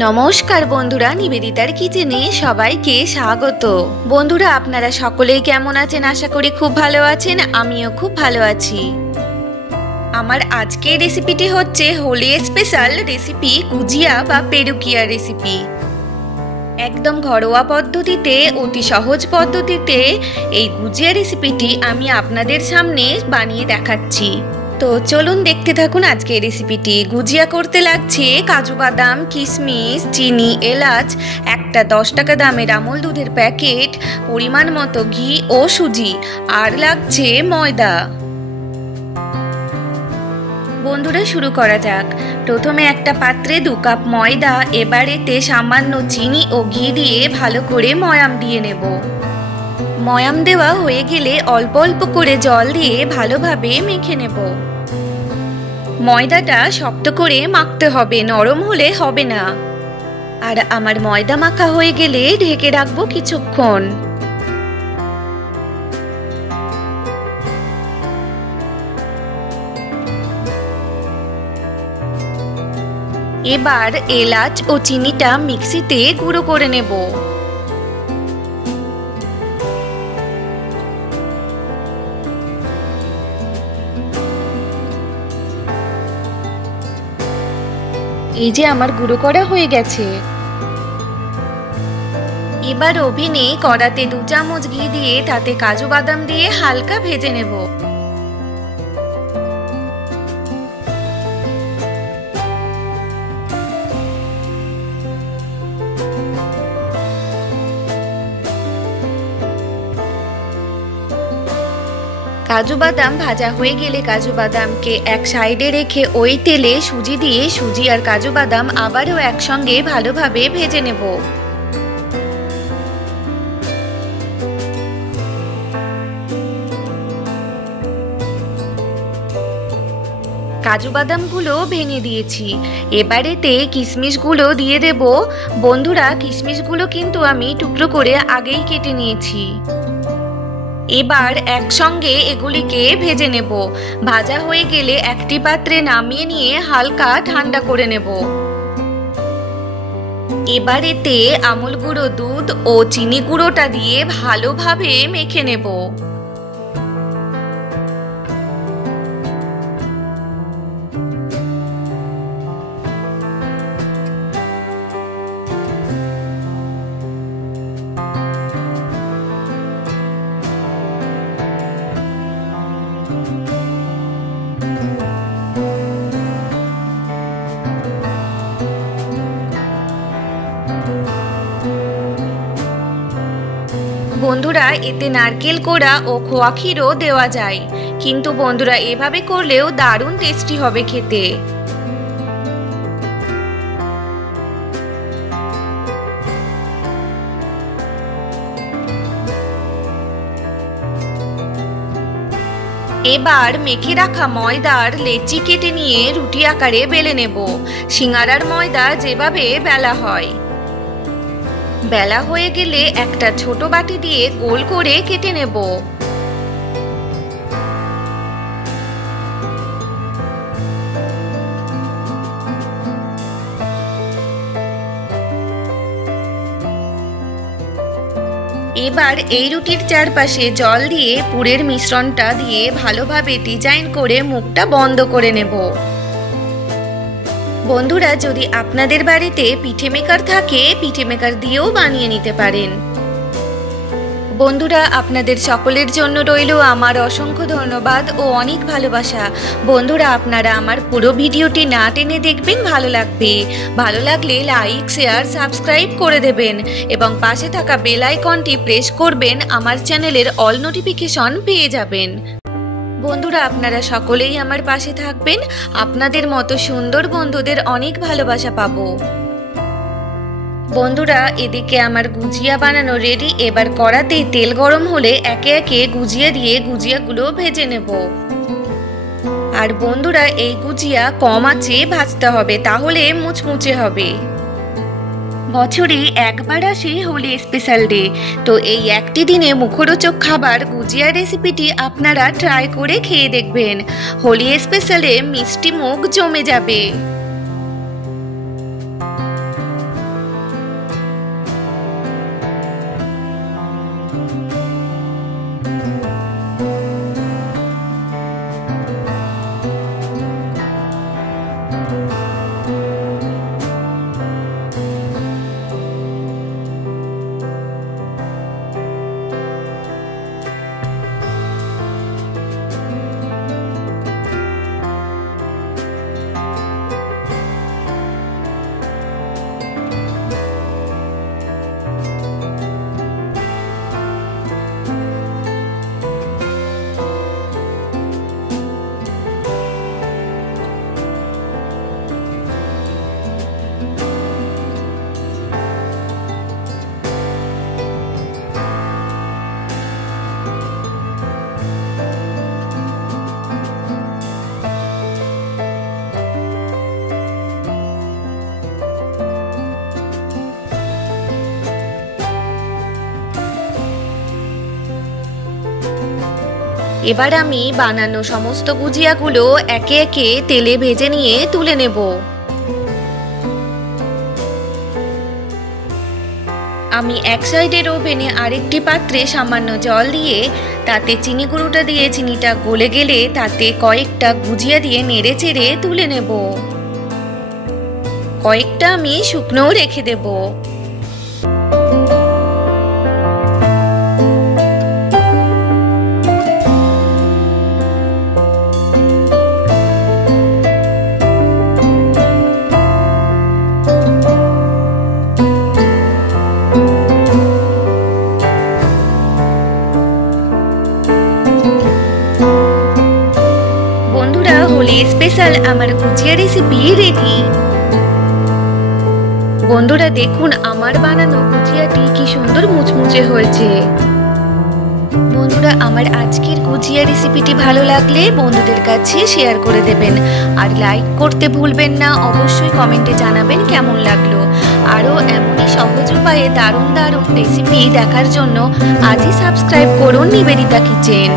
নমস্কার বন্ধুরা, নিবেদিতার কিচেনে সবাইকে স্বাগত। বন্ধুরা, আপনারা সকলেই কেমন আছেন? আশা করি খুব ভালো আছেন। আমিও খুব ভালো আছি। আমার আজকের রেসিপিটি হচ্ছে হোলি স্পেশাল রেসিপি গুজিয়া বা পেরুকিয়া রেসিপি। একদম ঘরোয়া পদ্ধতিতে, অতি সহজ পদ্ধতিতে এই গুজিয়া রেসিপিটি আমি আপনাদের সামনে বানিয়ে দেখাচ্ছি। তো চলুন দেখতে থাকুন আজকে এই রেসিপিটি। গুজিয়া করতে লাগছে কাজু বাদাম, কিশমিশ, চিনি, এলাচ, একটা 10 টাকা দামের আমুল দুধের প্যাকেট, পরিমাণ মতো ঘি ও সুজি, আর লাগছে ময়দা। বন্ধুরা, শুরু করা যাক। প্রথমে একটা পাত্রে 2 কাপ ময়দা, এবার এতে সামান্য চিনি ও ঘি দিয়ে ভালো করে ময়াম দিয়ে নেব। ময়াম দেওয়া হয়ে গেলে অল্প অল্প করে জল দিয়ে ভালোভাবে মেখে নেব। ময়দাটা শক্ত করে মাখতে হবে, নরম হলে হবে না। আর আমার ময়দা মাখা হয়ে গেলে ঢেকে রাখবো কিছুক্ষণ। এবার এলাচ ও চিনিটা মিক্সিতে গুঁড়ো করে নেব। এই যে আমার গুঁড়ো করা হয়ে গেছে। এবার ওভেনে কড়াতে 2 চামচ ঘি দিয়ে তাতে কাজু বাদাম দিয়ে হালকা ভেজে নেব। কাজু বাদাম ভাজা হয়ে গেলে কাজু বাদামকে এক সাইডে রেখে ওই তেলে সুজি দিয়ে সুজি আর কাজু বাদাম আবারও একসঙ্গে ভালোভাবে ভেজে নেব। কাজু বাদামগুলো ভেঙে দিয়েছি। এবার এতে কিশমিশগুলো দিয়ে দেব। বন্ধুরা, কিশমিশগুলো কিন্তু আমি টুকরো করে আগেই কেটে নিয়েছি। এবার একসঙ্গে এগুলিকে ভেজে নেব। ভাজা হয়ে গেলে একটি পাত্রে নামিয়ে নিয়ে হালকা ঠান্ডা করে নেব। এবার এতে আমুল গুঁড়ো দুধ ও চিনি গুঁড়োটা দিয়ে ভালোভাবে মেখে নেব। বন্ধুরা, এতে নারকেল কোড়া ও খোয়া ক্ষীরও দেওয়া যায়, কিন্তু বন্ধুরা এভাবে করলেও দারুণ টেস্টি হবে খেতে। এবার মেখে রাখা ময়দার লেচি কেটে নিয়ে রুটি আকারে বেলে নেব। সিঙ্গারার ময়দা যেভাবে বেলা হয়। বেলা হয়ে গেলে একটা ছোট বাটি দিয়ে গোল করে কেটে নেব। এবার এই রুটির চারপাশে জল দিয়ে পুরের মিশ্রণটা দিয়ে ভালোভাবে ডিজাইন করে মুখটা বন্ধ করে নেব। বন্ধুরা, যদি আপনাদের বাড়িতে পিঠে মেকার থাকে, পিঠে মেকার দিয়েও বানিয়ে নিতে পারেন। বন্ধুরা, আপনাদের সকলের জন্য রইল আমার অসংখ্য ধন্যবাদ ও অনেক ভালোবাসা। বন্ধুরা, আপনারা আমার পুরো ভিডিওটি না টেনে দেখবেন, ভালো লাগবে। ভালো লাগলে লাইক, শেয়ার, সাবস্ক্রাইব করে দেবেন এবং পাশে থাকা বেল আইকনটি প্রেস করবেন। আমার চ্যানেলের অল নোটিফিকেশন পেয়ে যাবেন। বন্ধুরা, আপনারা সকলেই আমার পাশে থাকবেন। আপনাদের মতো সুন্দর বন্ধুদের অনেক ভালোবাসা পাবো। বন্ধুরা, এদিকে আমার গুজিয়া বানানো রেডি। এবার কড়াতে তেল গরম হলে একে একে গুজিয়া দিয়ে গুজিয়াগুলো ভেজে নেব। আর বন্ধুরা, এই গুজিয়া কম আঁচে ভাজতে হবে, তাহলে মুচমুচে হবে। বছরে একবার আসে হোলি স্পেশাল ডে, তো এই একটি দিনে মুখরোচক খাবার গুজিয়া রেসিপিটি আপনারা ট্রাই করে খেয়ে দেখবেন। হোলি স্পেশালে মিষ্টি মুখ জমে যাবে। এবার আমি বানানো সমস্ত গুজিয়াগুলো একে একে তেলে ভেজে নিয়ে তুলে নেব। আমি এক সাইডের ওভেনে আরেকটি পাত্রে সামান্য জল দিয়ে তাতে চিনি গুঁড়োটা দিয়ে চিনিটা গলে গেলে তাতে কয়েকটা গুজিয়া দিয়ে নেড়ে চেড়ে তুলে নেব। কয়েকটা আমি শুকনোও রেখে দেব। বন্ধুরা, হোলি স্পেশাল আমার গুজিয়া রেসিপি রেডি। বন্ধুরা দেখুন আমার বানানো গুজিয়াটি কি সুন্দর মুচমুচে হয়েছে। বন্ধুরা, আমার আজকের গুজিয়া রেসিপিটি ভালো লাগলে বন্ধুদের কাছে শেয়ার করে দেবেন আর লাইক করতে ভুলবেন না। অবশ্যই কমেন্টে জানাবেন কেমন লাগলো। আরও এমনই সহজ উপায়ে দারুণ দারুণ রেসিপি দেখার জন্য আজই সাবস্ক্রাইব করুন নিবেদিতা কিচেন।